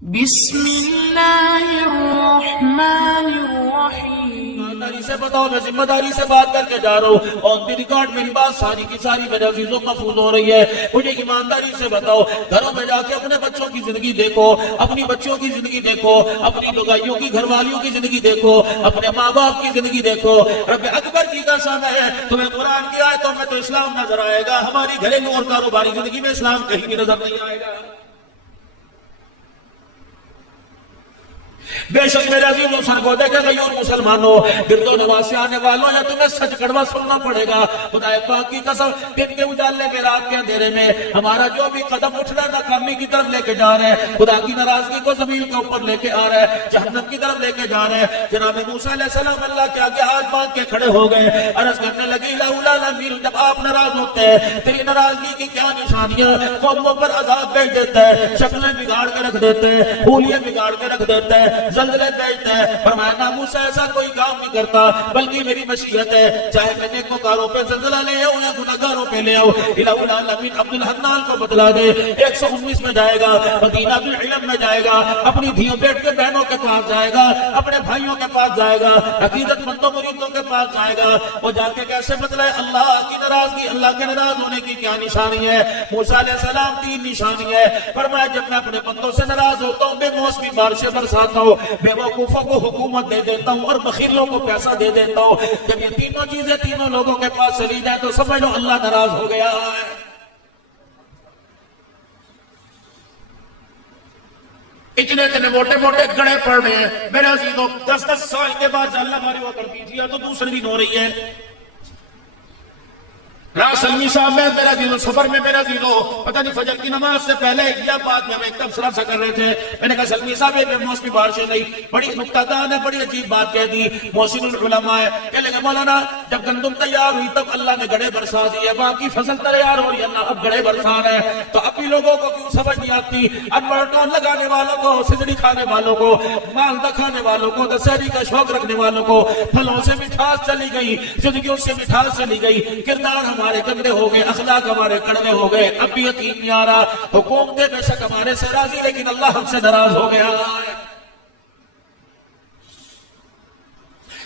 بسم اللہ الرحمن الرحیم۔ ایمانداری سے بتاؤ، میں ذمہ داری سے بات کر کے جا رہا ہوں، آن دی ریکارڈ میری بات ساری کی ساری میرے عزیزوں محفوظ ہو رہی ہے۔ مجھے ایمانداری سے بتاؤ، گھروں میں جا کے اپنے بچوں کی زندگی دیکھو، اپنی بچوں کی زندگی دیکھو، اپنی لگائیوں کی گھر والیوں کی زندگی دیکھو، اپنے ماں باپ کی زندگی دیکھو۔ رب اکبر کی قسم ہے، تمہیں قرآن کی آیتوں میں تو اسلام نظر آئے گا، ہماری گھریلو اور کاروباری زندگی میں اسلام کہیں بھی نظر نہیں آئے گا۔ بے شک میرے عزیزوں سرگودے کے غیور مسلمانوں، گرد و نواز سے آنے والوں، یا تمہیں سچ کڑوا سننا پڑے گا۔ خدا پاک کی قسم، دن کے اجالے میں، رات کے اندھیرے میں ہمارا جو بھی قدم اٹھ رہا ہے ناکامی کی طرف لے کے جا رہے ہیں، خدا کی ناراضگی کو زمین کے اوپر لے کے آ رہا ہے، جہنم کی طرف لے کے جا رہے ہیں۔ جناب موسیٰ علیہ السلام اللہ کے آگے ہاتھ باندھ کے کھڑے ہو گئے، عرض کرنے لگی لولا نبی، جب آپ ناراض ہوتے ہیں تیری ناراضگی کی کیا نشانیاں؟ قوموں پر عذاب بھیج دیتا ہے، شکلیں بگاڑ کے رکھ دیتے ہیں، پھولیاں بگاڑ کے رکھ دیتے ہیں، زلزلے بھیجتے ہیں۔ فرمایا نہ موسیٰ ایسا کوئی کام نہیں کرتا، بلکہ میری مشیت ہے، چاہے میں نیکوکاروں پہ زلزلہ لے آؤں یا گنہگاروں پہ لے آؤں۔ الہ العالمین عبد الحنان کو بتلا دے، 119 میں جائے گا، مدینہ بالعلم میں جائے گا، اپنی دھیوں بیٹ کے بہنوں کے پاس جائے گا، اپنے بھائیوں کے پاس جائے گا، عقیدت مندوں مریدوں کے پاس جائے گا۔ وہ جا کے کیسے بتلائے اللہ کی ناراضگی، اللہ کے ناراض ہونے کی کیا نشانی ہے؟ موسیٰ علیہ السلام 3 نشانی ہے۔ فرمایا جب میں اپنے بندوں سے ناراض ہوتا ہوں، بے موسمی بارشیں برساتا ہوں، بے وقوفوں کو حکومت دے دیتا ہوں، اور بخیلوں کو پیسہ دے دیتا ہوں۔ جب یہ تینوں چیزیں تینوں لوگوں کے پاس چلی جائیں تو سمجھ لو اللہ ناراض ہو گیا ہے۔ اتنے موٹے موٹے گڑے پڑ رہے ہیں میرے عزیزوں، 10 سال کے بعد اللہ ہماری وہ کرتی تھی، یا تو دوسرے دن ہو رہی ہے۔ راہ سلمی صاحب میں میرا عزیزو، سفر میں میرا عزیزو، پتہ نہیں فجر کی نماز سے پہلے یا بعد میں ہم ایک تبصرہ سا کر رہے تھے۔ میں نے کہا سلمی صاحب یہ بے موسمی بارشیں نہیں، بڑی نکتہ دان ہے، بڑی عجیب بات کہہ دی۔ محسن العلماء ہے، کہہ لیں گے مولانا جب گندم تیار ہوئی تب اللہ نے گڑے برسا دیے، باقی فصل تیار ہو رہی ہے اللہ اب گڑے برسا رہے ہیں، تو اب بھی لوگوں کو کیوں سمجھ نہیں آتی؟ انورٹون لگانے والوں کو، سجڑی کھانے والوں کو، مالدہ کھانے والوں کو، دسہری کا شوق رکھنے والوں کو پھلوں سے مٹھاس چلی گئی، زندگیوں سے مٹھاس چلی گئی، کردار ہمارے گندے ہو گئے، اخلاق ہمارے کڑوے ہو گئے، اب بھی یقین نہیں آ رہا۔ حکومتیں بے شک ہمارے سے راضی، لیکن اللہ ہم سے ناراض ہو گیا ہے۔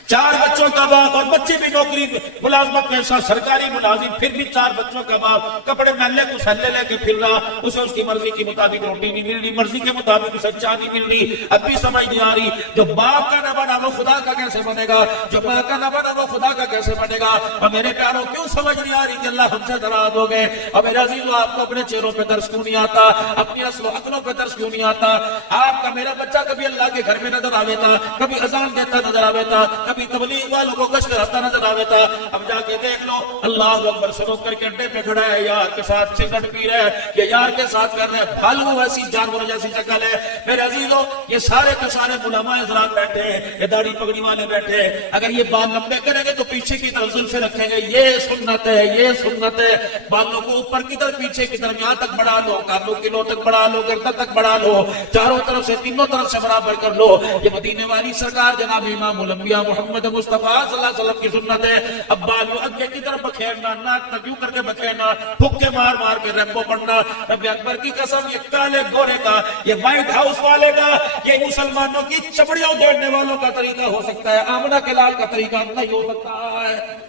4 بچوں کا باپ، اور بچے بھی نوکری ملازمت میں سرکاری ملازم، پھر بھی 4 بچوں کا باپ، کپڑے محلے کو سہلے لے کے پھر رہا، اسے اس کی مرضی کے مطابق روٹی نہیں مل رہی، مرضی کے مطابق اسے چائے نہیں مل رہی۔ اب بھی سمجھ نہیں آ رہی، جو باپ کا نہ بنا وہ خدا کا کیسے بنے گا، جو ماں کا نہ بنا وہ خدا کا کیسے بنے گا؟ اور میرے پیاروں کیوں سمجھ نہیں آ رہی کہ اللہ ہم سے ناراض ہو گئے؟ اور میرے عزیزو آپ کو اپنے چہروں پہ ترس کیوں نہیں آتا؟ اپنی اصل و عقلوں پہ ترس کیوں نہیں آتا؟ آپ کا میرا بچہ کبھی اللہ کے گھر میں نظر آوے تھا، کبھی اذان دیتا نظر آوے تھا، کبھی تبلیغ والوں کو کش کرتا نظر آوے تھا۔ اب جا کے دیکھ لو اللہ اکبر سنو کر کے اڈے پہ کھڑا ہے، یار کے ساتھ سگریٹ پی رہا ہے، یہ یار کے ساتھ کر رہے ہیں، بھالو ویسی جانور جیسی شکل ہے۔ میرے عزیزو یہ سارے کے سارے علماء حضرات بیٹھے ہیں، یہ داڑھی پگڑی والے بیٹھے ہیں، اگر یہ بال لمبے کریں گے تو پیچھے کی طرف زلفیں رکھیں گے، یہ سنت ہے، یہ سنت ہے۔ بالوں کو اوپر کی طرف پیچھے کی طرف یہاں تک بڑھا لو، کانوں کی لو تک بڑھا لو، گردن تک بڑھا لو، چاروں طرف سے تینوں طرف سے برابر کر لو۔ یہ مدینے والی سرکار جناب امام الانبیاء محمد مصطفیٰ صلی اللہ علیہ وسلم کی سنت ہے۔ اب بالو اگے کی طرف بکھیرنا، ناک تک یوں کر کے بکھیرنا، پھکے مار مار کے ریمبو پڑھنا۔ رب اکبر کی قسم یہ کالے گورے کا، یہ وائٹ ہاؤس والے کا، یہ مسلمانوں کی چمڑیاں ادھیڑنے والوں کا طریقہ ہو سکتا ہے، آمنہ کے لال کا طریقہ نہیں ہو سکتا ہے۔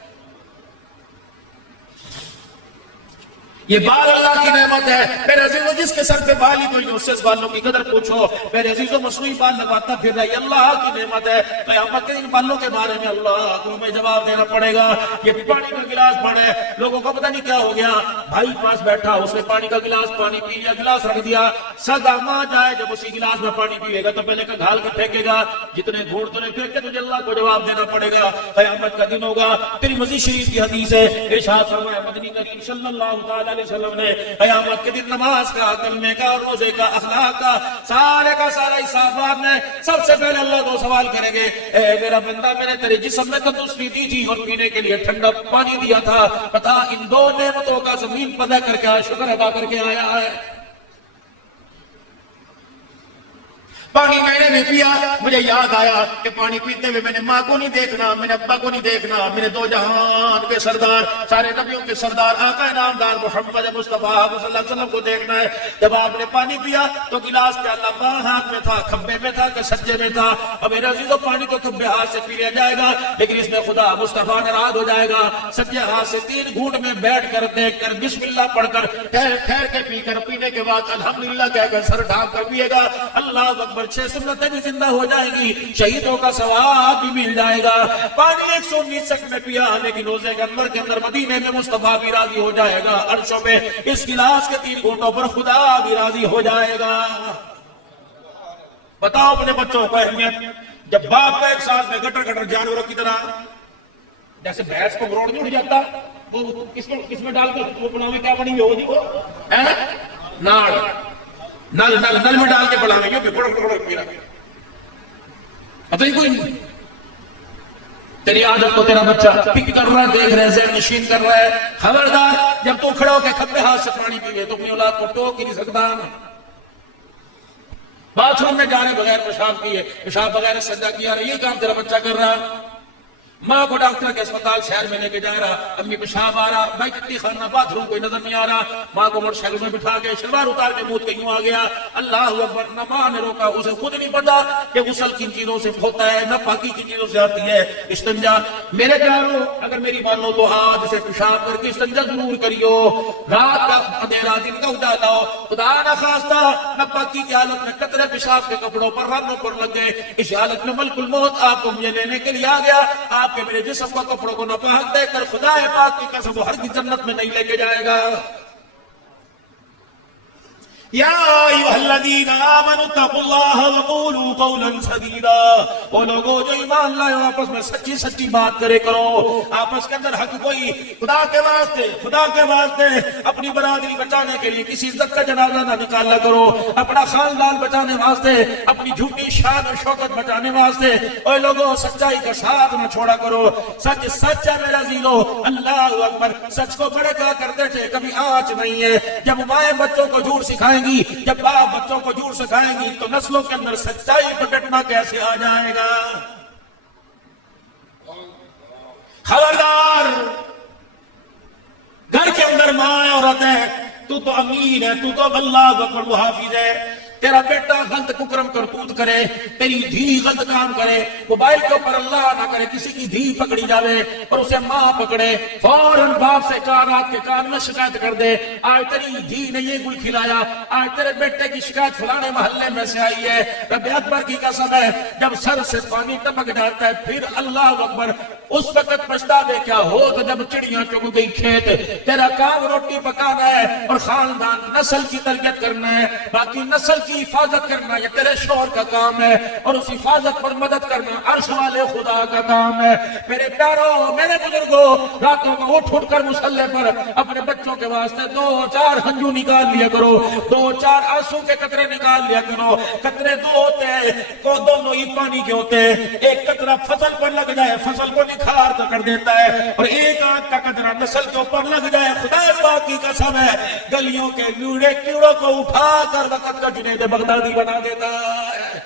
یہ بال اللہ کی نعمت ہے میرے عزیزو، جس کے سر پہ بال ہی کوئی اس سے اس بالوں کی قدر پوچھو۔ میرے عزیزو مصنوعی بال لگاتا پھر رہا، یہ اللہ کی نعمت ہے۔ قیامت کے ان بالوں کے بارے میں اللہ کو ہمیں جواب دینا پڑے گا۔ یہ پانی کا گلاس پڑے، لوگوں کو پتہ نہیں کیا ہو گیا، بھائی پاس بیٹھا، اس نے پانی کا گلاس پانی پی لیا، گلاس رکھ دیا، سدا ماں جائے جب اسی گلاس میں پانی پیے گا تو پہلے کا گھال کے پھینکے گا، جتنے گھوڑ تو نے پھینکے تجھے اللہ کو جواب دینا پڑے گا۔ قیامت کا دن ہوگا۔ ترمذی شریف کی حدیث ہے، ارشاد فرمایا مدنی کریم صلی اللہ تعالی علیہ وسلم نے قیامت کے دن نماز کا، کلمے کا، روزے کا، اخلاق کا سارا حساب بعد میں سب سے پہلے اللہ کو سوال کریں گے، اے میرا بندہ میں نے تیرے جسم میں تندرستی دی تھی اور پینے کے لیے ٹھنڈا پانی دیا تھا، بتا ان 2 نعمتوں کا زمین پدہ کر کے شکر ادا کر کے آیا ہے؟ پانی میں نے بھی پیا، مجھے یاد آیا کہ پانی پیتے ہوئے میں نے ماں کو نہیں دیکھنا، میں نے ابا کو نہیں دیکھنا، میں نے دو جہان کے سردار، سارے نبیوں کے سردار آقا نامدار محمد مصطفیٰ صلی اللہ علیہ وسلم کو دیکھنا ہے۔ جب آپ نے پانی پیا تو گلاس پیالہ بائیں ہاتھ میں تھا، کھبے میں تھا کہ سجے میں تھا؟ اور میرے عزیزو پانی تو کھبے ہاتھ سے پی لیا جائے گا، لیکن اس میں خدا مصطفیٰ ناراض ہو جائے گا۔ سجے ہاتھ سے 3 گھونٹ میں بیٹھ کر دیکھ کر بسم اللہ پڑھ کر ٹھہر کے پی کر، پینے کے بعد الحمدللہ کہہ کر سر ڈھانپ کر پیے گا، اللہ اکبر 6 سنتیں بھی زندہ ہو جائیں گی، شہیدوں کا ثواب بھی مل جائے گا۔ پانی 119 سیکنڈ میں پیا، لیکن روزے کے اندر مدینے میں مصطفیٰ بھی راضی ہو جائے گا، عرشوں میں اس گلاس کے 3 گھونٹوں پر خدا بھی راضی ہو جائے گا۔ بتاؤ اپنے بچوں کو اہمیت، جب باپ کا ایک ساتھ میں گٹر جانوروں کی طرح، جیسے بھینس کو گروڑ نہیں اٹھ جاتا، وہ کس میں ڈال کر وہ پلاویں کیا بنی ہوئی ہوگی، وہ نال نل میں ڈال کے پلاویں گے، پی رہا پتہ ہی کوئی نہیں۔ تیری عادت کو تیرا بچہ پک کر رہا ہے، دیکھ رہے ہیں، ذہن نشین کر رہا ہے۔ خبردار جب تو کھڑا ہو کے کھبے ہاتھ سے پانی پیے تو اپنی اولاد کو ٹوک ہی نہیں سکتا۔ باتھ روم میں جانے بغیر پیشاب کیے، پیشاب بغیر سجدہ کیا، یہ کام تیرا بچہ کر رہا ہے۔ ماں کو ڈاکٹر کے اسپتال شہر میں لے کے جا رہا، امی پیشاب آ رہا، بھائی کتنی خانہ باتھ روم کوئی نظر نہیں آ رہا، ماں کو موٹر سائیکل میں بٹھا کے شلوار اتار کے موت کہیں آ گیا، اللہ اکبر، نہ ماں نے روکا، اسے خود نہیں پتا کہ غسل کن چیزوں سے ہوتا ہے، نہ پاکی کن چیزوں سے آتی ہے، استنجا۔ میرے پیارو اگر میری مانو تو آج سے پیشاب کر کے استنجا ضرور کریو، رات کا اندھیرا دن کا اجالا ہو، خدا نہ خواستہ نہ پاکی کی حالت میں قطرے پیشاب کے کپڑوں پر رنوں پر لگ گئے، اس حالت میں ملک الموت آپ کو مجھے لینے کے لیے آ گیا، آپ کے میرے جسم کا کپڑوں کو ناپاک دیکھ کر خدا پاک کی قسم وہ ہرگز جنت میں نہیں لے کے جائے گا۔ یا ایھا الذین آمنوا اتقوا اللہ وقولوا قولا سدیدا، وہ لوگوں جو ایمان لائے آپس میں سچی سچی بات کرے کرو، آپس کے اندر حق کوئی خدا کے واسطے اپنی برادری بچانے کے لیے کسی عزت کا جنازہ نہ نکالا کرو، اپنا خاندان بچانے واسطے، اپنی جھوٹی شان و شوکت بچانے واسطے اے لوگوں سچائی کا ساتھ نہ چھوڑا کرو۔ سچ سچ ہے میرا عزیزو، اللہ اکبر، سچ کو بڑے کہا کرتے تھے، کبھی آنچ نہیں ہے۔ جب مائیں بچوں کو جھوٹ سکھائیں گی، جب باپ بچوں کو جھوٹ سکھائیں گی تو نسلوں کے اندر سچائی پر ڈٹنا کیسے آ جائے گا؟ خبردار، گھر کے اندر ماں عورت ہے، تو امین ہے، تو اللہ اکبر محافظ ہے، تیرا بیٹا غلط ککرم کرتوت کرے، تیری دھی غلط کام کرے، موبائل کے اوپر اللہ نہ کرے کسی کی دھی پکڑی جاوے اور اسے ماں پکڑے، فوراً باپ سے 4 رات کے کان میں شکایت کر دے، آج تیری دھی نے یہ گل کھلایا، آج تیرے بیٹے کی شکایت فلانے محلے میں سے آئی ہے۔ رب اکبر کی قسم ہے، جب سر سے پانی ٹپک جاتا ہے پھر اللہ اکبر، اس وقت پچھتاوے کیا ہو تو جب چڑیاں چگ گئی کھیت۔ تیرا کام روٹی پکانا ہے اور خاندان نسل کی تربیت کرنا ہے، باقی نسل کی حفاظت کرنا یہ تیرے شوہر کا کام ہے، اور اس حفاظت پر مدد کرنا عرش والے خدا کا کام ہے۔ میرے پیاروں، میرے بزرگوں، راتوں کو اٹھ کر مصلی پر اپنے بچوں کے واسطے 2-4 ہنجو نکال لیا کرو، 2-4 آنسو کے قطرے نکال لیا کرو۔ قطرے 2 ہوتے ہیں، دونوں ہی پانی کے ہوتے ہیں، ایک قطرہ فصل پر لگ جائے فصل کو نکھار کر دیتا ہے، اور ایک آنکھ کا قطرہ نسل کے اوپر لگ جائے خدا پاک کی قسم ہے گلیوں کے لوڑے کیڑوں کو اٹھا کر وقت کا جنید بغدادی بنا دیتا ہے۔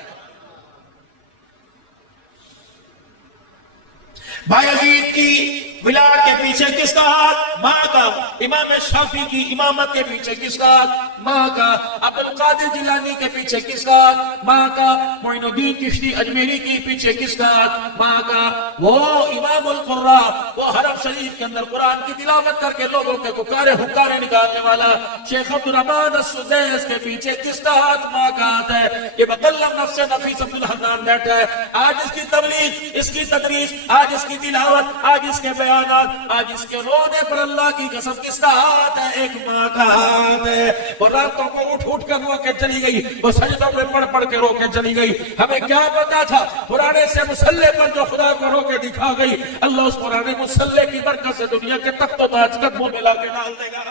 بایزید کی ولایت کے پیچھے کس کا ہاتھ؟ ماں کا۔ امام شافعی کی امامت کے پیچھے کس کا ہاتھ؟ ماں کا۔ عبدالقادر جیلانی کے پیچھے کس کا ہاتھ؟ ماں کا۔ معین الدین چشتی اجمیری کے پیچھے کس کا ہاتھ؟ ماں کا۔ وہ امام القراء، وہ حرم شریف کے اندر قرآن کی تلاوت کر کے لوگوں کے پکارے حکارے نکالنے والا شیخ عبدالرحمن السدیس کے پیچھے کس کا ہاتھ؟ ماں کا ہاتھ ہے۔ یہ بقلم نفس نفیس عبدالحنان بیٹھا ہے، آج اس کی تبلیغ، اس کی تدریس، آج اس کی تلاوت، آج اس کے بیانات، آج اس کے رونے پر اللہ کی قسم کس کا ہاتھ ہے؟ ایک ماں کا ہاتھ ہے۔ وہ راتوں کو اٹھ کر رو کے چلی گئی، وہ سجدوں میں پڑھ کے رو کے چلی گئی۔ ہمیں کیا پتا تھا پرانے سے مسلح پر جو خدا کو رو کے دکھا گئی، اللہ اس پرانے مسلح کی برکت سے دنیا کے تخت و تاج قدموں میں لا کے ڈال دے گا۔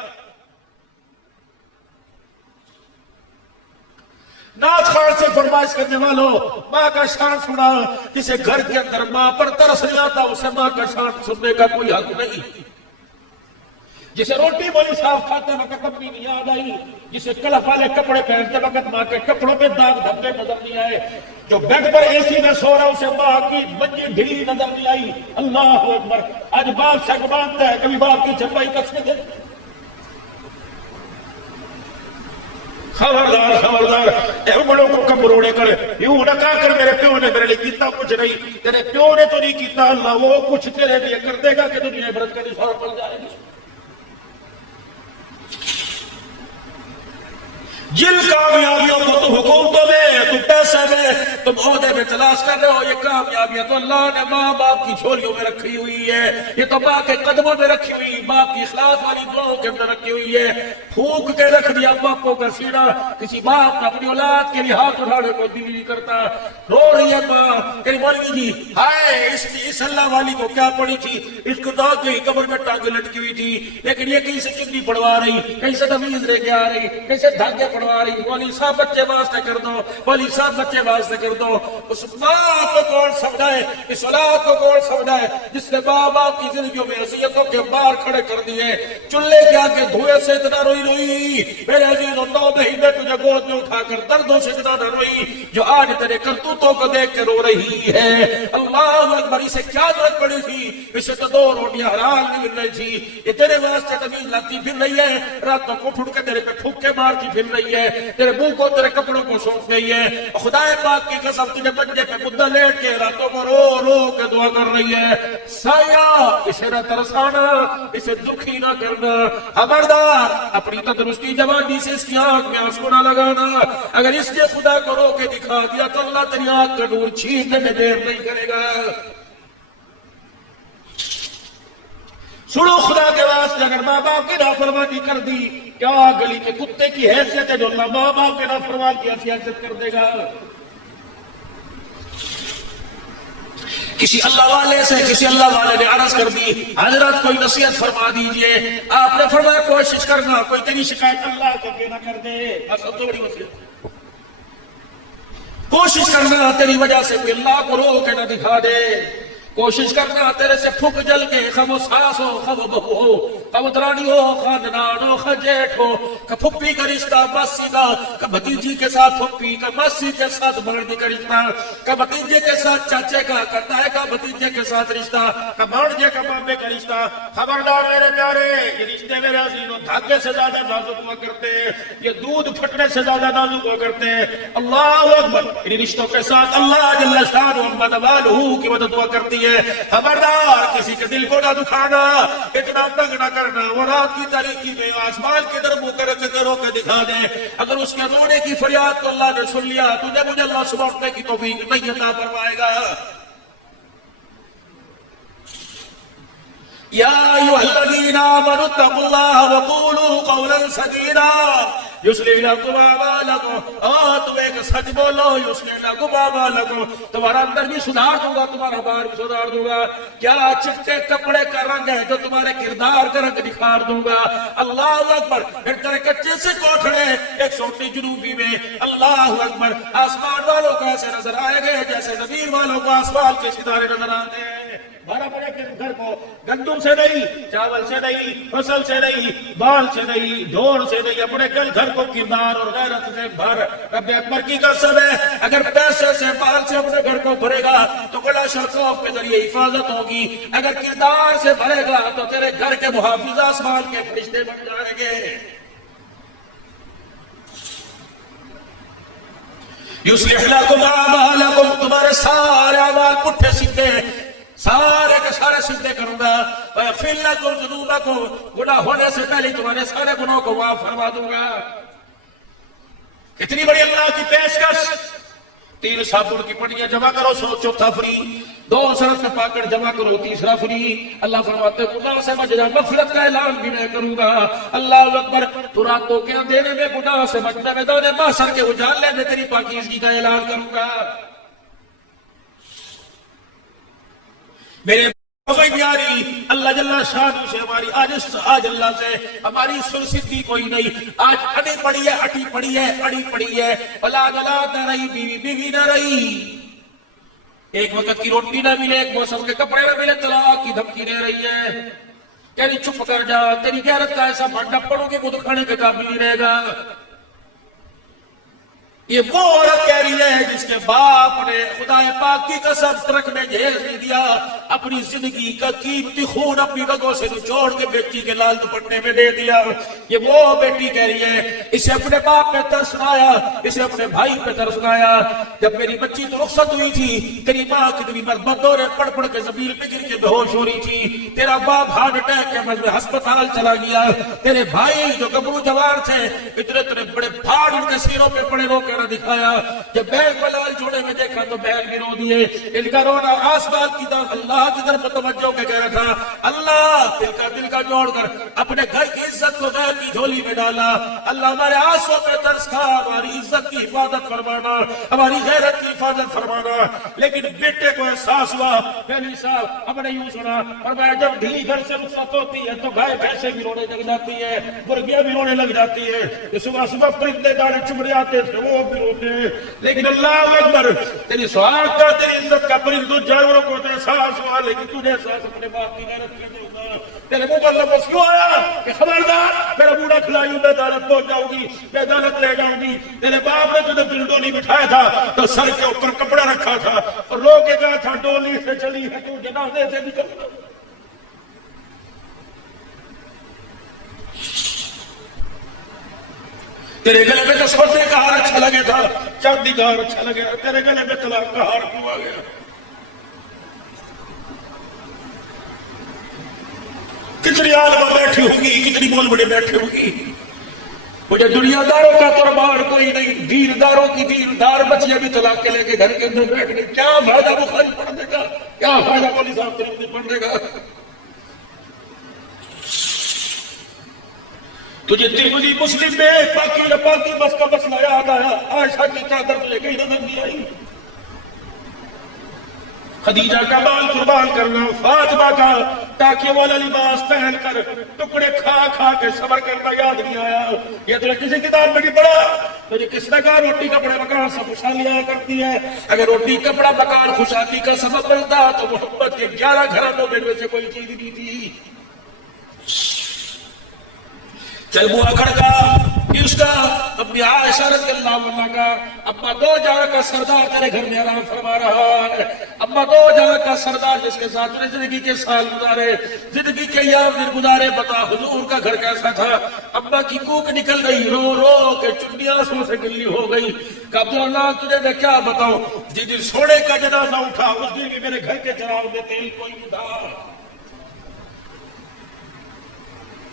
نعت خان سے فرمائش کرنے والوں، ماں کا شان سنا، جسے گھر کے اندر ماں پر ترس نہیں آتا اسے ماں کا شان سننے کا کوئی حق نہیں۔ جسے روٹی بولی صاف کھاتے وقت اپنی نہیں یاد آئی، جسے کلف والے کپڑے پہنتے وقت ماں کے کپڑوں پہ داغ دھبے نظر نہیں آئے، جو بیڈ پر اے سی میں سو رہا اسے ماں کی منجی ڈھیلی نظر نہیں آئی۔ اللہ اکبر، آج باپ سے باندھتا ہے، کبھی باپ کی چرپائی کس نے دے؟ خبردار خبردار، اے بڑوں کو کم روڑے کرے، یوں نہ کہا کر میرے پیو نے میرے لیے کیتا کچھ نہیں، تیرے پیو نے تو نہیں کیتا، اللہ وہ کچھ تیرے لیے کر دے گا کہ دنیا عبرت کا نشان بن جائے گی۔ جن کامیابیوں کو تم حکومتوں میں، تم پیسے میں، تم عہدے میں تلاش کر رہے ہو، یہ کامیابیاں تو اللہ نے ماں باپ کی جھولیوں میں رکھی ہوئی ہے، یہ تو ماں کے قدموں میں رکھی ہوئی، باپ کی اخلاص والی دعاؤں کے اندر رکھی ہوئی ہے۔ پھونک کے رکھ دیا باپوں کا سینہ، کسی باپ کا اپنی اولاد کے لیے ہاتھ اٹھانے کو دل نہیں کرتا۔ رو رہی ہے ماں کہ مولوی جی ہائے اس اللہ والی کو کیا پڑی تھی، اس کو داغ گئی قبر میں ٹانگیں لٹکی ہوئی تھی، لیکن یہ کہیں سے چنی پڑوا رہی، کہیں سے تمیز لے کے آ رہی، کہیں سے دھاگے پڑوا رہی، والی صاحب بچے واسطے کر دو، والی صاحب بچے واسطے کر دو۔ اس ماں کو کون سمجھائے، اس اولاد کو کون سمجھائے جس نے ماں باپ کی زندگیوں میں اذیتوں کے بار کھڑے کر دیے، چولہے کے آگے دھوئے سے اتنا روئی روئی میرے عزیزوں، 9 مہینے تجھے گود میں اٹھا کر دردوں سے اتنا نہ روئی جو آج تیرے کرتوتوں کو دیکھ کے رو رہی ہے۔ اللہ اکبر، اسے کیا ضرورت پڑی تھی، اسے تو 2 روٹیاں حلال نہیں مل رہی تھی، یہ تیرے واسطے تمیز لاتی پھر رہی ہے، راتوں کو اٹھ کے تیرے پہ پھوکے مارتی پھر رہی ہے، تیرے منہ کو تیرے کپڑوں کو سونپ رہی ہے۔ خدا پاک کی قسم تجھے منجے پہ مدعا لیٹ کے راتوں کو رو رو کے دعا کر رہی ہے، سایہ اسے نہ ترسانا، اسے دکھی نہ کرنا، خبردار اپنی تندرستی جوانی سے اس کی آنکھ میں آنسو نہ لگانا، اگر اس نے خدا کو رو کے دکھا دیا تو اللہ تیری آنکھ کا نور چھیننے میں دیر نہیں کرے گا۔ سنو خدا کے واسطے، اگر ماں باپ کی نافرمانی کر دی، کیا گلی کے کتے کی حیثیت ہے جو اللہ ماں باپ کے نافرمان کی حیثیت کر دے گا؟ کسی اللہ والے نے عرض کر دی، حضرت کوئی نصیحت فرما دیجئے، آپ نے فرمایا کوشش کرنا کوئی تیری شکایت اللہ کو نہ کر دے، بس اب تو بڑی وصیت، کوشش کرنا تیری وجہ سے کوئی اللہ کو رو کے نہ دکھا دے، کوشش کرنا تیرے سے پھک جل کے خم و ساس ہو، خم و بہو ہو، خم درانی ہو، خاندان ہو، خجیٹ ہو، کہ پھپھی کا رشتہ ماسی کا، کہ بھتیجی کے ساتھ پھپھی کا، ماسی کے ساتھ بھانجی کا رشتہ، کہ بھتیجے کے ساتھ چاچے کا، کہ تائے کا بھتیجے کے ساتھ رشتہ، کہ بھانجے کا مامے کا رشتہ۔ خبردار میرے پیارے، یہ رشتے میرے عزیزوں دھاگے سے زیادہ نازک ہوا کرتے ہیں، یہ دودھ پھٹنے سے زیادہ نازک ہوا کرتے ہیں۔ اللہ اکبر، ان رشتوں کے ساتھ اللہ جل شانہ محمد والہ کی مدد ہوا کرتی ہے۔ خبردار کسی کے دل کو نہ دکھانا، اتنا تنگ نہ کرنا، وہ رات کی تاریکی میں آسمان کی طرف منہ کر کے رو کے دکھا دے، اگر اس کے رونے کی فریاد کو اللہ نے سن لیا تجھے مجھے اللہ سننے کی توفیق نہیں عطا فرمائے گا۔ یا ایھا الذین آمنوا اتقوا اللہ وقولوا قولا سدیدا یصلح لکم اعمالکم، تم ایک سچ بولو، یصلح لکم اعمالکم، تمہارا اندر بھی سدھار دوں گا، تمہارا باہر بھی سدھار دوں گا۔ کیا چٹے کپڑے کا رنگ ہے جو تمہارے کردار کا رنگ نکھار دوں گا۔ اللہ اکبر، پھر تیرے کچے سے کوٹھڑے 129 جنوبی میں، اللہ اکبر، آسمان والوں کو ایسے نظر آئے گے جیسے زمین والوں کو آسمان کے ستارے نظر آتے ہیں۔ بھرا پڑے کہ گھر کو گندم سے نہیں، چاول سے نہیں، فصل سے نہیں، بال سے نہیں، ڈھول سے نہیں، اپنے گھر کو کردار اور غیرت سے بھر۔ رب اکبر کی قسم ہے، اگر پیسے سے بال سے اپنے گھر کو بھرے گا تو بڑا شرخوف کے ذریعے حفاظت ہوگی، اگر کردار سے بھرے گا تو تیرے گھر کے محافظ آسمان کے فرشتے بن جائیں گے۔ یصلح لکم اعمالکم، تمہارے سارے اعمال پٹھے سیدھے سارے کے سارے سجدے کروں گا، وَيَغْفِرْ لَكُمْ ذُنُوبَكُمْ، گناہ ہونے سے پہلے تمہارے سارے گناہوں کو معاف فرما دوں گا۔ کتنی بڑی اللہ کی پیشکش، 3 صابن کی پٹیاں جمع کرو 100 چوتھا فری، 2 سرف کے پاکٹ جمع کرو 3 فری۔ اللہ فرماتے ہیں گناہ سے بچ جا، مغفرت کا اعلان بھی میں کروں گا۔ اللہ اکبر، تو راتوں کے اندھیرے میں گناہ سے بچنے میں، دودھ محشر کے اجالے میں تیری پاکیزگی کا اعلان کروں گا۔ میرے بھائی پیاری، اللہ جل شانہ سے ہماری آج اللہ سے ہماری سرستی کوئی نہیں، آج اڑی پڑی ہے، اٹی پڑی ہے، اڑی پڑی ہے، اولاد اولاد نہ رہی، بیوی بیوی نہ رہی، ایک وقت کی روٹی نہ ملے، ایک موسم کے کپڑے نہ ملے، طلاق کی دھمکی دے رہی ہے۔ کہہ رہی چپ کر جا، تیری غیرت کا ایسا بھنڈا پڑو گے وہ تو کھانے کے قابل نہیں رہے گا۔ یہ وہ عورت کہہ رہی ہے جس کے باپ نے خدا پاک کی قسم ٹرک میں جہیز نہیں دیا، اپنی زندگی کا قیمتی خون اپنی رگوں سے نچوڑ کے بیٹی کے لال دوپٹے میں دے دیا۔ یہ وہ بیٹی کہہ رہی ہے اسے اپنے باپ پہ ترس آیا، اسے اپنے بھائی پہ ترس آیا۔ جب میری بچی تو رخصت ہوئی تھی، تیری ماں کتنی مرمت دورے پڑ پڑ کے زمین پہ گر کے بے ہوش ہو رہی تھی، تیرا باپ ہارٹ اٹیک کے مرض میں ہسپتال چلا گیا، تیرے بھائی جو گبرو جوان تھے اتنے بڑے پھاڑ ان کے سینوں پہ پڑے رو کے دکھایا۔ جب بہن بلال جوڑے میں دیکھا تو بہن بھی رو دیے۔ ان کا رونا آسمان کی طرف اللہ کی طرف متوجہ کے کہہ رہا تھا، اللہ دل کا جوڑ کر اپنے گھر کی عزت کو غیر کی جھولی میں ڈالا۔ اللہ ہمارے آنسوں پہ ترس کھا، ہماری عزت کی حفاظت فرمانا، ہماری غیرت کی حفاظت فرمانا۔ لیکن بیٹے کو احساس ہوا، پہلی صاحب ہم نے یوں سنا، فرمایا جب ڈھیلی گھر سے رخصت ہوتی ہے تو گائے بھینسیں بھی رونے لگ جاتی ہے، مرغیاں بھی رونے لگ جاتی ہے، کہ صبح پرندے دانے چمڑے آتے تھے وہ بھی روتے۔ لیکن اللہ اکبر، تیری سہاگ کا تیری عزت کا پرندوں جانوروں کو تو احساس ہوا، لیکن تجھے احساس اپنے باپ کی غیرت کے ہوگا۔ تیرے منہ پر لفظ کیوں آیا کہ خبردار میرا بوڑھا کھلائی ہوں میں عدالت پہنچ جاؤں گی، میں عدالت لے جاؤں گی۔ تیرے باپ نے تجھے پلڈو نہیں بٹھایا تھا تو سر کے اوپر کپڑا رکھا تھا اور رو کے کہا تھا ڈولی سے چلی ہے تو جنازے سے نکل۔ تیرے گلے میں تو سونے کا ہار اچھا لگے تھا، چاندی کا ہار اچھا لگے، تیرے گلے میں طلاق کا ہار کیوں آ گیا؟ کتنی عالمہ بیٹھی ہوگی، کتنی مول بڑے بیٹھے ہوگی، مجھے دنیا داروں کا قربان کوئی نہیں، دین داروں کی دین دار بچیاں بھی طلاق کے لے کے گھر کے اندر بیٹھ گئے۔ کیا فائدہ بخاری پڑھنے کا، کیا فائدہ مولی صاحب ترمذی پڑھنے کا؟ تجھے ترمذی مسلم میں پاکی بس کا مسئلہ یاد آیا، عائشہ کی چادر تجھے کہیں نظر نہیں آئی، خدیجہ کا مال قربان کرنا، فاطمہ کا ٹاکے والا لباس پہن کر ٹکڑے کھا کھا کے صبر کرنا یاد نہیں آیا۔ یہ تجھے کسی کتاب میں نہیں پڑھا، تجھے کس نے کہا روٹی کپڑے مکان سے خوشحالیاں کرتی ہے؟ اگر روٹی کپڑا مکان خوشحالی کا سبب بنتا تو محبت کے 11 گھرانوں میں سے کوئی چیز نہیں تھی۔ چل بوا کھڑکا اس کا اپنی عائشہ رضی اللہ عنہ کا، اما دو جہاں کا سردار تیرے گھر میں آرام فرما رہا ہے، اما دو جہاں کا سردار جس کے ساتھ نے زندگی کے سال گزارے، زندگی کے ایام دن گزارے، بتا حضور کا گھر کیسا تھا؟ اما کی کوک نکل گئی، رو رو کے چنڈیاں آنسوں سے گلی ہو گئی کہ عبداللہ تجھے میں کیا بتاؤں، جس دن سونے کا جنازہ اٹھا اس دن بھی میرے گھر کے چراغ میں تیل کوئی نہیں تھا۔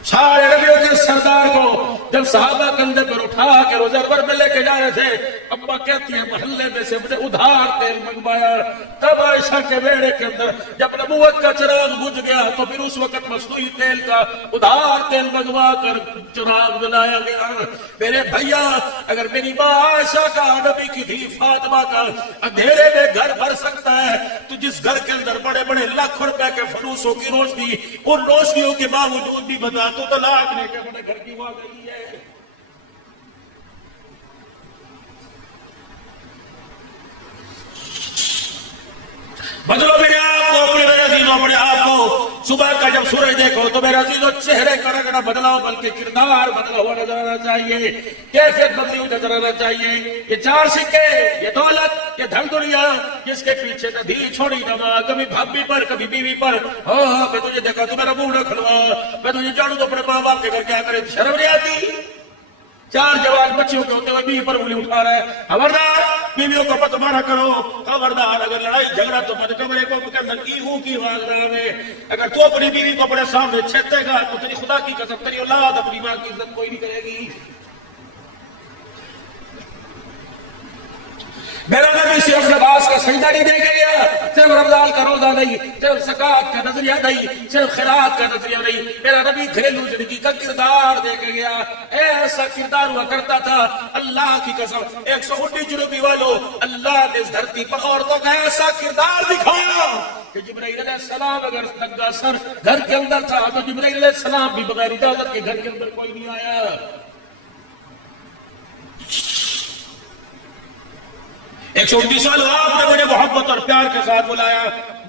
سارے نبیوں کے سردار کو جب صحابہ کندھے پر اٹھا کے روزہ پر میں لے کے جا رہے تھے، اما کہتی ہیں محلے میں سے مجھے ادھار تیل منگوایا۔ تب عائشہ کے بیڑے کے اندر جب نبوت کا چراغ بجھ گیا تو پھر اس وقت مصنوعی تیل کا ادھار تیل منگوا کر چراغ جلایا گیا۔ میرے بھیا، اگر میری ماں عائشہ کا نبی کی دھی فاطمہ کا اندھیرے میں گھر بھر سکتا ہے تو جس گھر کے اندر بڑے بڑے لاکھوں روپے کے فلوسوں کی روشنی، ان روشنیوں کے باوجود بھی بتا تو طلاق لے کے بڑے گھر کی ہوا گئی ہے۔ بدلو میرے آپ کو، اپنے میرے عزیزوں، اپنے آپ کو۔ صبح کا جب سورج دیکھو تو میرے عزیزوں چہرے کا رنگ نہ بدلاؤ بلکہ کردار بدلا ہوا نظر آنا چاہیے، کیفیت بدلی ہوئی نظر آنا چاہیے۔ یہ 4 سکے، یہ دولت، یہ دھن دنیا، جس کے پیچھے نہ دھی چھوڑی نہ ماں، کبھی بھابی پر کبھی بیوی پر، ہاں میں تجھے دیکھا تو میرا منہ نہ کھلوا، میں تجھے جاڑوں تو اپنے ماں باپ کے گھر کیا کرے، شرم نہیں آتی؟ 4 جوان بچیوں کے ہوتے ہوئے بیوی پر انگلی اٹھا رہا ہے۔ خبردار بیویوں کو مت مارا کرو، خبردار اگر لڑائی جھگڑا تو مت کمرے کو کے اندر ایہوں کی آواز نہ میں۔ اگر تو اپنی بیوی کو اپنے سامنے چھیتے گا تو تیری خدا کی قسم تیری اولاد اپنی ماں کی عزت کوئی نہیں کرے گی۔ میرا نبی صرف نماز کا سجدہ نہیں دے کے گیا، صرف رمضان کا روزہ نہیں، صرف زکوٰۃ کا نظریہ نہیں، صرف خیرات کا نظریہ نہیں، میرا نبی گھریلو زندگی کا کردار دے کے گیا۔ ایسا کردار ہوا کرتا تھا، اللہ کی قسم 119 جنوبی والوں، اللہ نے اس دھرتی پر عورتوں کا ایسا کردار دکھایا کہ جبرائیل علیہ السلام اگر ننگا سر گھر کے اندر تھا تو جبرائیل علیہ السلام بھی بغیر اجازت کے گھر کے اندر کوئی نہیں آیا۔ 119 سال آپ نے مجھے محبت اور پیار کے ساتھ بلایا،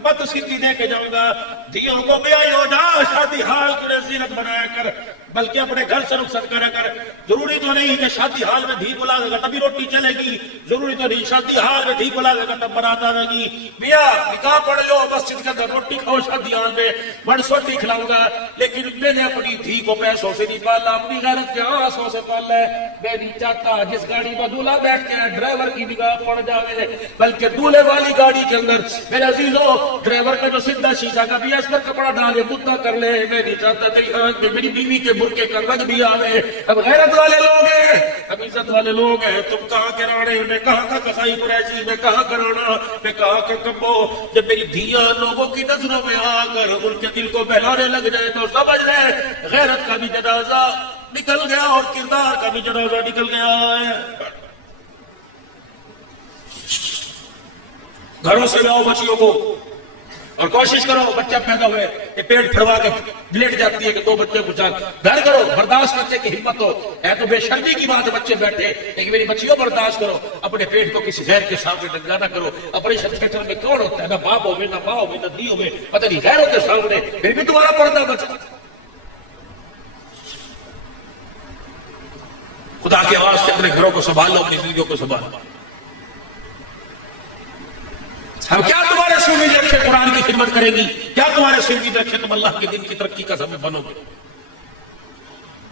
میں تو سیدھی دے کے جاؤں گا، دھیوں کو بیائی ہو جا شادی حال کے زینت بنایا کر، بلکہ اپنے گھر سے رخصت کرا کر۔ ضروری تو نہیں کہ شادی حال میں دھی بلا دے گا تبھی روٹی چلے گی، ضروری تو نہیں شادی حال میں دھی بلا دے گا تب بناتا رہے گی۔ میاں نکاح پڑھ لو، مسجد کے اندر روٹی کھاؤ، شادی حال میں بڑ سوٹی کھلاؤں گا، لیکن میں نے اپنی دھی کو پیسوں سے نہیں پالا، اپنی غیرت کے آنسوں سے پالا ہے۔ میں نہیں چاہتا جس گاڑی میں دولہا بیٹھ کے ڈرائیور کی نگاہ پڑ جاوے، بلکہ دولہے والی گاڑی کے اندر میرے عزیزو ڈرائیور کا جو سیدھا شیشہ کا بھی اس پر کپڑا ڈالے مدعا کر لے۔ میں نہیں چاہتا تیری آنکھ میں میری بیوی کے برقعے کا رنگ بھی آوے۔ اب غیرت والے لوگ ہیں، اب عزت والے لوگ ہیں، تم کہاں کے راڑے، میں کہاں کا کسائی قریشی، میں کہاں کا راڑا، میں کہاں کا کبو۔ جب میری دھیاں لوگوں کی نظروں میں آ کر ان کے دل کو بہلانے لگ جائے تو سمجھ لے غیرت کا بھی جنازہ نکل گیا اور کردار کا بھی جنازہ نکل گیا ہے۔ گھروں سے لاؤ بچیوں کو اور کوشش کرو، بچہ پیدا ہوئے یہ پیٹ پھڑوا کے لیٹ جاتی ہے کہ دو بچے کو چاہ گھر کرو، برداشت کرنے کی ہمت ہو۔ ہے تو بے شرمی کی بات ہے بچے بیٹھے، لیکن میری بچیوں برداشت کرو، اپنے پیٹ کو کسی غیر کے سامنے ننگا نہ کرو۔ اپنے شخص میں کون ہوتا ہے، نہ باپ ہوئے نہ ماں ہوئے نہ دی ہوئے، پتہ نہیں غیروں کے سامنے پھر بھی تمہارا پردہ بچا۔ خدا کے واسطے اپنے گھروں کو سنبھالو، اپنی زندگیوں کو سنبھالو۔ ہم کیا تمہارے سر امید رکھے قرآن کی خدمت کرے گی، کیا تمہارے سر امید رکھے تم اللہ کے دین کی ترقی کا سبب بنو گے۔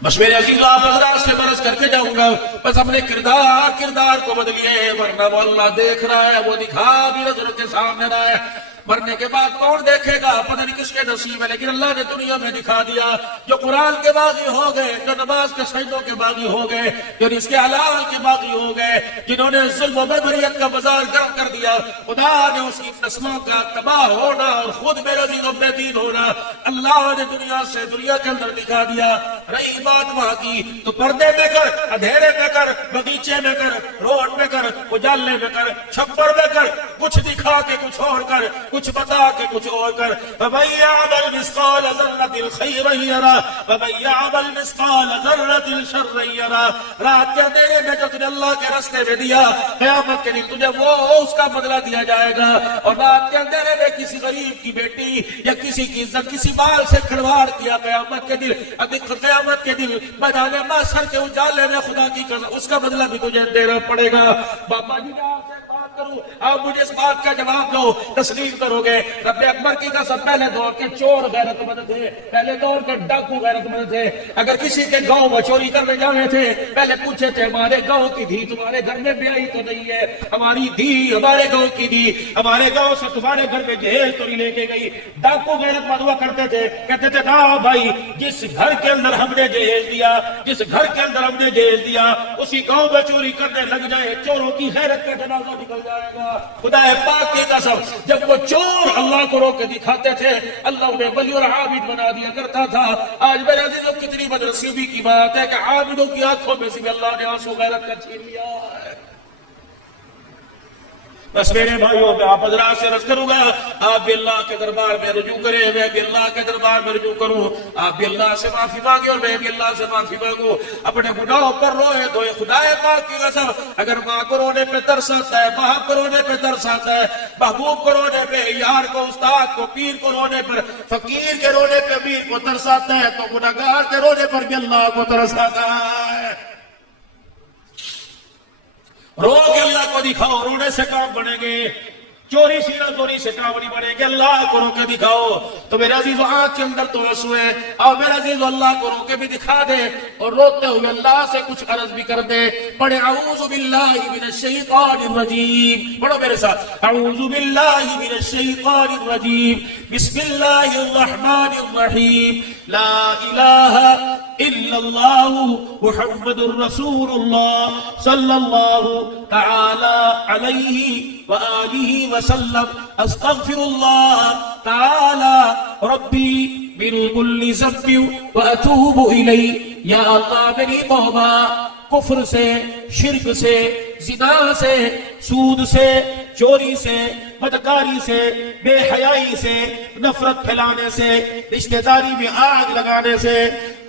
بس میرے عزیز آپ حضرات سے برس کر کے جاؤں گا، بس اپنے کردار کو بدلیے، ورنہ وہ اللہ دیکھ رہا ہے، وہ دکھا بھی نظروں کے سامنے رہا ہے۔ مرنے کے بعد کون دیکھے گا، پتہ نہیں کس کے نصیب ہے، لیکن اللہ نے دنیا میں دکھا دیا۔ جو قرآن کے باغی ہو گئے، جو نماز کے سجدوں کے باغی ہو گئے، جو اس کے حلال کے باغی ہو گئے، جنہوں نے ظلم و بدبریت کا بازار گرم کر دیا، خدا نے اس کی نسلوں کا تباہ ہونا اور خود میرے عزیز و بے دین ہونا اللہ نے دنیا سے دنیا کے اندر دکھا دیا۔ رہی بات وہاں کی تو پردے میں کر، اندھیرے میں کر، بغیچے میں کر، روڈ میں کر، اجالے میں کر، چھپر میں کر، کچھ دکھا کے کچھ اور کر، کچھ بتا کے کچھ اور کر۔ فَمَن يَعْمَلْ مِثْقَالَ ذَرَّةٍ خَيْرًا يَرَهُ وَمَن يَعْمَلْ مِثْقَالَ ذَرَّةٍ شَرًّا يَرَهُ۔ رات کے اندھیرے میں جو تجھے اللہ کے راستے میں دیا، قیامت کے دن تجھے وہ اس کا بدلہ دیا جائے گا۔ اور رات کے اندھیرے میں کسی غریب کی بیٹی یا کسی کی عزت، کسی بال سے کھلواڑ کیا، قیامت کے دن میدان محشر کے اجالے میں خدا کی قسم اس کا بدلہ بھی تجھے دینا پڑے گا۔ بابا جی میں آپ سے بات کروں، آپ مجھے اس بات کا جواب دو، تسلیم کرو گے؟ رب اکبر کی قسم پہلے دور کے چور غیرت مند تھے، پہلے دور کے ڈاکو غیرت مند تھے۔ اگر کسی کے گاؤں میں چوری کرنے جانے تھے، پہلے پوچھے تھے ہمارے گاؤں کی دھی تمہارے گھر میں بیائی تو نہیں ہے؟ ہماری دھی ہمارے گاؤں کی دھی ہمارے گاؤں سے تمہارے گھر میں جہیز تو نہیں لے کے گئی؟ ڈاکو غیرت مند ہوا کرتے تھے، کہتے تھے نا بھائی جس گھر کے اندر ہم نے جہیز دیا، جس گھر کے اندر ہم نے جہیز دیا، اسی گاؤں میں چوری کرنے لگ جائے، چوروں کی غیرت کا جنازہ نکل جائے گا۔ خدا پاک کی قسم جب وہ چور اللہ کو روک کے دکھاتے تھے، اللہ انہیں ولی اور عابد بنا دیا کرتا تھا۔ آج میرے عزیزوں کتنی بدنصیبی کی بات ہے کہ عابدوں کی آنکھوں میں سے بھی اللہ نے آنسو غیرت کا چھین لیا ہے۔ بس میرے بھائیوں میں آپ حضرات سے عرض کروں گا، آپ بھی اللہ کے دربار میں رجوع کریں، میں بھی اللہ کے دربار میں رجوع کروں، آپ بھی اللہ سے معافی مانگے اور میں بھی اللہ سے معافی مانگوں۔ اپنے گناہوں پر روئے تو خدا پاک کی قسم اگر ماں کو رونے پہ ترس آتا ہے، باپ کو رونے پہ ترس آتا ہے، محبوب کو رونے پہ، یار کو، استاد کو، پیر کو رونے پر، فقیر کے رونے پہ امیر کو ترس آتا ہے، تو گناہگار کے رونے پر بھی اللہ کو ترس آتا ہے۔ رو کے اللہ کو دکھاؤ، رونے سے کام بنے گے، چوری سینا چوری سے کام نہیں بنے گے۔ اللہ کو رو کے دکھاؤ تو میرے عزیز آنکھ کے اندر تو آنسو ہے، اور میرے عزیز اللہ کو رو کے بھی دکھا دے اور روتے ہوئے اللہ سے کچھ عرض بھی کر دے۔ پڑھے اعوذ باللہ من الشیطان الرجیم، پڑھو میرے ساتھ، اعوذ باللہ من الشیطان الرجیم، بسم اللہ الرحمن الرحیم، لا الہ الا اللہ محمد الرسول اللہ صلی اللہ تعالی علیہ وآلہ وسلم، استغفر اللہ تعالی ربی من کل ذنب واتوب الیہ۔ یا اللہ میری توبہ کفر سے، شرک سے، زنا سے، سود سے، چوری سے، بدکاری سے، بے حیائی سے، نفرت پھیلانے سے، رشتہ داری میں آگ لگانے سے،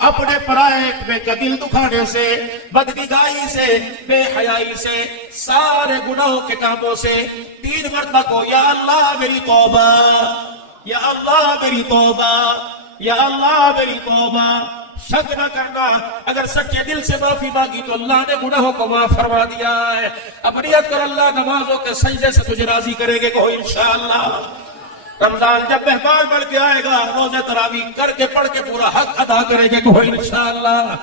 اپنے پرائے میں کا دل دکھانے سے، بدنگاہی سے، بے حیائی سے، سارے گناہوں کے کاموں سے 3 مرتبہ کو یا اللہ میری توبہ یا اللہ میری توبہ، یا اللہ میری توبہ. شک نہ کرنا، اگر سچے دل سے معافی مانگی تو اللہ نے گناہوں کو معاف فرما دیا ہے. اب نیت کر اللہ نمازوں کے سجدے سے تجھے راضی کرے گے. کہو انشاءاللہ. رمضان جب مہمان بن کے آئے گا روزے تراویح کر کے پڑھ کے پورا حق ادا کرے گے. کہو انشاءاللہ.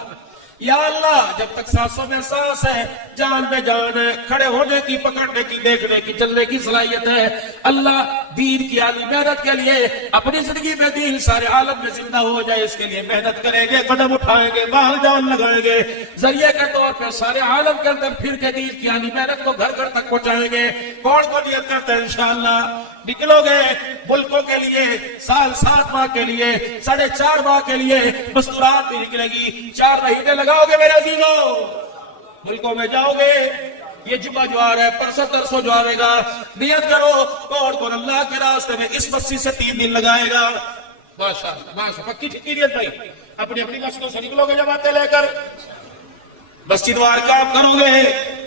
یا اللہ جب تک سانسوں میں سانس ہے، جان میں جان ہے، کھڑے ہونے کی، پکڑنے کی، دیکھنے کی، چلنے کی صلاحیت ہے، اللہ دین کی عالی محنت کے لیے اپنی زندگی میں دین سارے عالم میں زندہ ہو جائے اس کے لیے محنت کریں گے، قدم اٹھائیں گے، بال جان لگائیں گے، ذریعے کے طور پہ سارے عالم کے اندر پھر کے دین کی عالی محنت کو گھر گھر تک پہنچائیں گے. کون کو نیت کرتے ہیں انشاءاللہ؟ نکلو گے ملکوں کے لیے، سال 7 ماہ کے لیے، 4.5 ماہ کے لیے، مستورات بھی نکلے گی. 4 مہینے لگاؤ گے میرے عزیزوں، ملکوں میں جاؤ گے. یہ جمعہ جو آ رہا ہے، پرسوں ترسوں جو آئے گا، نیت کرو کون اللہ کے راستے میں اس مسجد سے 3 دن لگائے گا. ماشاءاللہ ماشاءاللہ. پکی ٹھیک نیت بھائی. اپنی اپنی مسجدوں سے نکلو گے جماعتیں لے کر، مسجد وار کام کرو گے،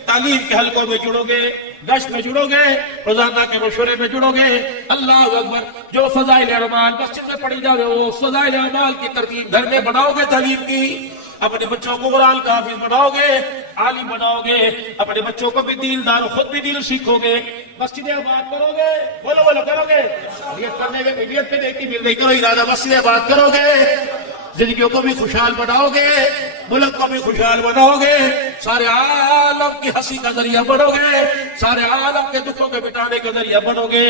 تعلیم کے حلقوں میں جڑو گے، گشت میں جڑو گے، روزانہ کے مشورے میں جڑو گے. اللہ اکبر. جو فضائل اعمال مسجد میں پڑھی جاوے وہ فضائل اعمال کی ترتیب گھر میں بناؤ گے. تعلیم کی اپنے بچوں کو قرآن کا حافظ بناؤ گے، عالم بناؤ گے، اپنے بچوں کو بھی دین دار، خود بھی دین سیکھو گے. مسجد آباد کرو گے. بولو بولو کرو گے. نیت کرنے کے نیت پہ دیکھتی مل رہی، کرو ارادہ. مسجد آباد کرو گے، زندگیوں کو بھی خوشحال بناؤ گے، ملک کو بھی خوشحال بناؤ گے، سارے عالم کی ہنسی کا ذریعہ بنو گے، سارے عالم کے دکھوں کے مٹانے کا ذریعہ بنو گے.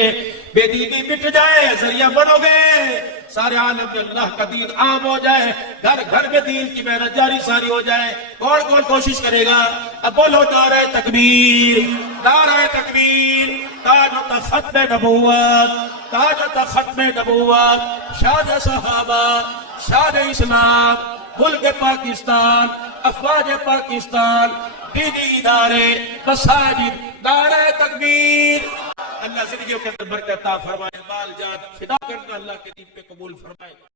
بے دینی مٹ جائے ذریعہ بنو گے، سارے عالم میں اللہ کا دین عام ہو جائے، گھر گھر میں دین کی محنت جاری ساری ہو جائے. کون کون کوشش کرے گا؟ اب بولو نعرہ تکبیر، نعرہ تکبیر. تاج و تخت ختم نبوت، تاج و تخت ختم نبوت، شان صحابہ، شان اسلام، ملک پاکستان، افواج پاکستان، دینی ادارے، مساجد، نعرہ تکبیر. اللہ زندگیوں کے اندر برکت عطا فرمائے، مال جان فدا کرنا اللہ کے دین پہ قبول فرمائے.